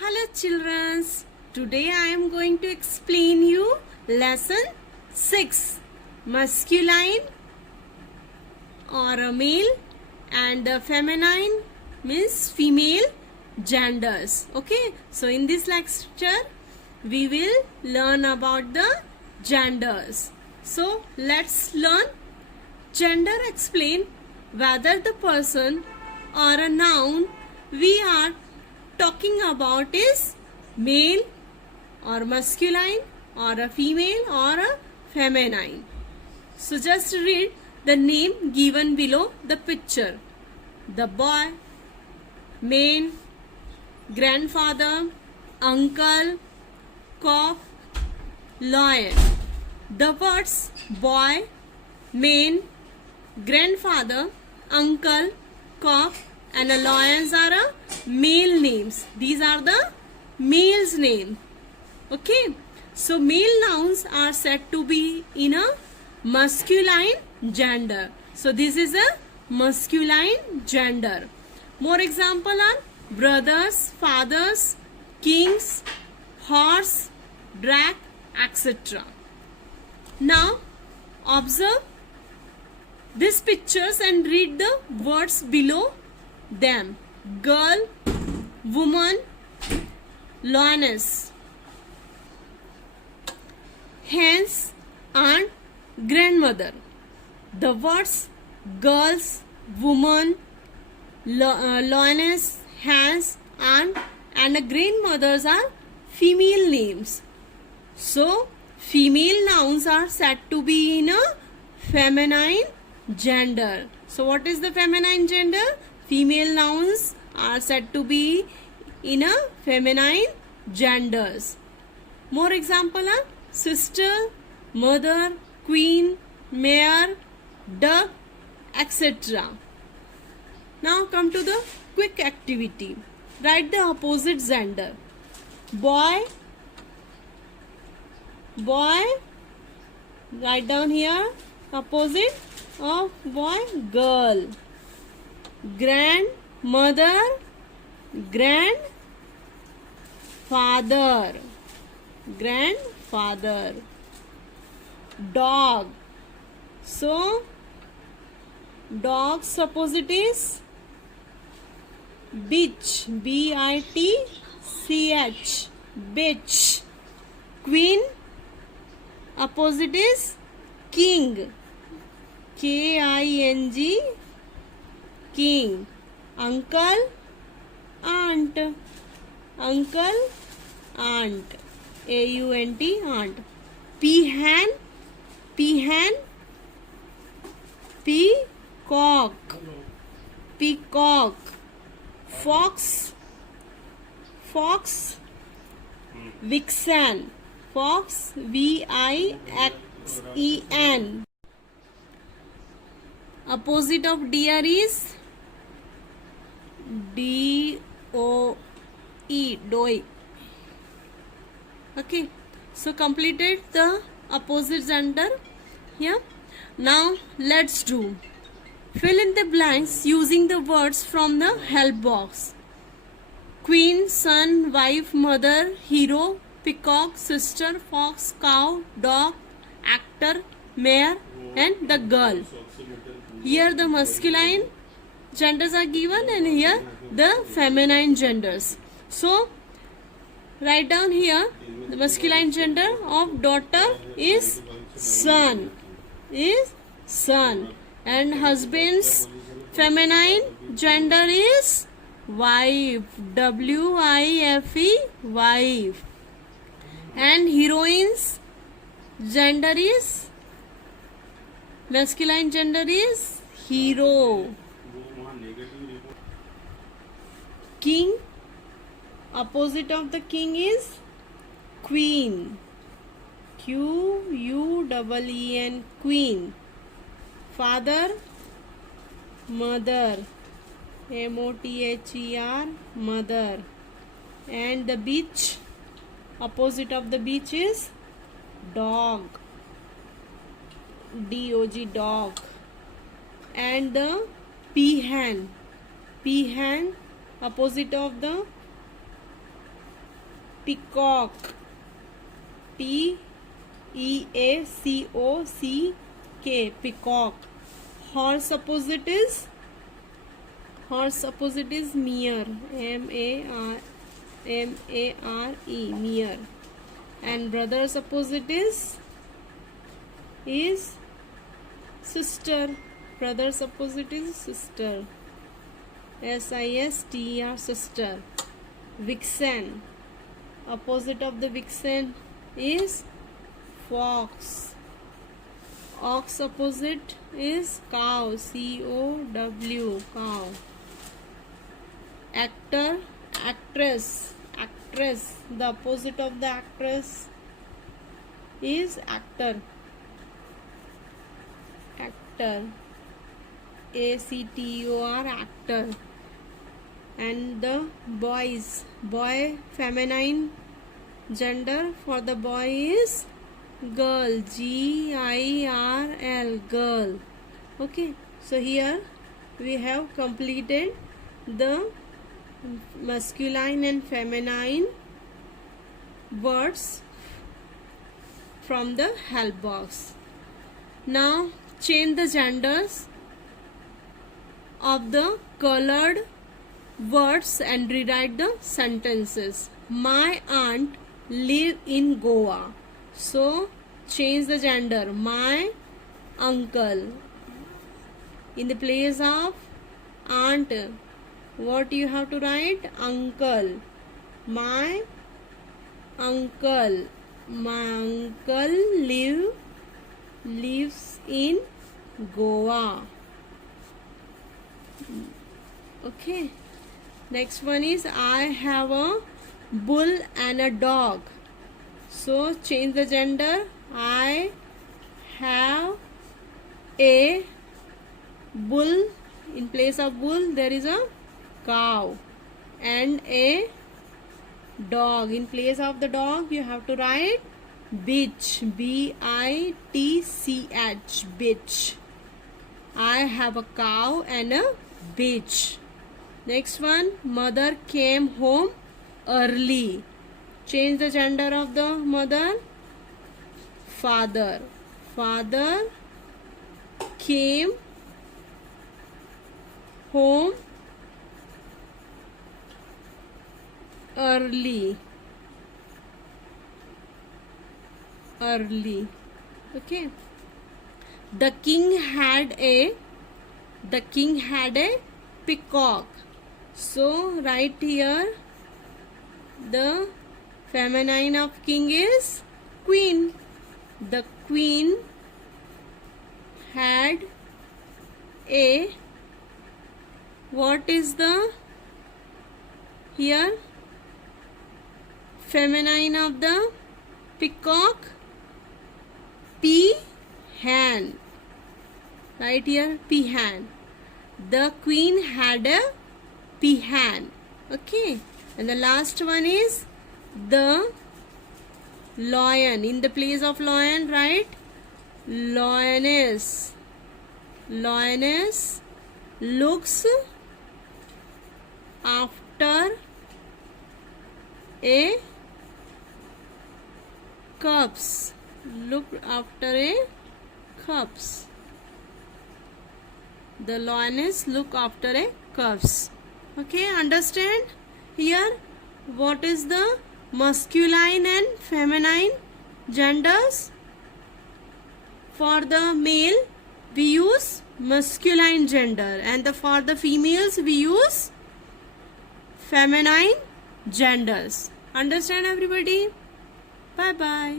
Hello children, today I am going to explain you lesson 6 masculine or a male and feminine means female genders. Okay, so in this lecture we will learn about the genders. So let's learn. Gender explain whether the person or a noun we are talking about is male or masculine or a female or a feminine. So just read the name given below the picture. The boy, man, grandfather, uncle, cock, lion. The words boy, man, grandfather, uncle, cock and a lions are a male names. These are the male's name. Okay. So male nouns are said to be in a masculine gender. So this is a masculine gender. More example are brothers, fathers, kings, horse, drag, etc. Now observe these pictures and read the words below them. Girl, woman, lioness. Hence, aunt, grandmother. The words girls, woman, lioness, hens, aunt and grandmothers are female names. So, female nouns are said to be in a feminine gender. So, what is the feminine gender? Female nouns are said to be in a feminine genders. More example are sister, mother, queen, mare, duck, etc. Now come to the quick activity. Write the opposite gender. Boy, boy. Write down here opposite of boy, girl. Grandmother, grandfather, grandfather. Dog. So dog's opposite is bitch, bitch, bitch. Queen opposite is king, king, king. Uncle, aunt, uncle, aunt, aunt, aunt. Peahen, peahen, peacock, peacock. Fox, fox, vixen, fox, vixen. Opposite of deer is doe, doe. Okay, so completed the opposite gender here. Now let's do. Fill in the blanks using the words from the help box. Queen, son, wife, mother, hero, peacock, sister, fox, cow, dog, actor, mare and the girl. Here the masculine genders are given and here the feminine genders. So write down here the masculine gender of daughter is son, and husband's feminine gender is wife, wife, wife, and heroine's gender is masculine gender is hero. King, opposite of the king is queen, queen, queen. Father, mother, mother, mother. And the beach, opposite of the beach is dog, dog, dog. And the peahen, opposite of the peacock. Peacock. Peacock. Horse opposite is mere. Mare. Mere. And brother's opposite is sister. Brother's opposite is sister. Sister. Sister. Vixen. Opposite of the vixen is fox. Ox opposite is cow. COW. Cow. Actor. Actress. The opposite of the actress is actor. ACTOR. Actor. And the boy, feminine gender for the boy is girl. GIRL. Girl. Okay, so here we have completed the masculine and feminine words from the help box. Now change the genders of the colored words and rewrite the sentences. My aunt live in Goa. So change the gender. My uncle. In the place of aunt, what you have to write? Uncle. My uncle. My uncle lives in Goa. Okay. Next one is I have a bull and a dog. So change the gender. I have a bull. In place of bull there is a cow and a dog. In place of the dog you have to write bitch. BITCH. Bitch. I have a cow and a bitch. Next one, mother came home early. Change the gender of the mother. Father. Father came home early. Okay. The king had a peacock. So write here the feminine of king is queen. The queen had a, what is the here feminine of the peacock? Peahen. Right here, peahen. The queen had a peahen. Okay. And the last one is the lion. In the place of lion, right? Lioness. Lioness looks after a cubs. Look after a cubs. The lioness look after a cubs. Okay, understand here what is the masculine and feminine genders? For the male we use masculine gender and for the females we use feminine genders. Understand everybody? Bye bye.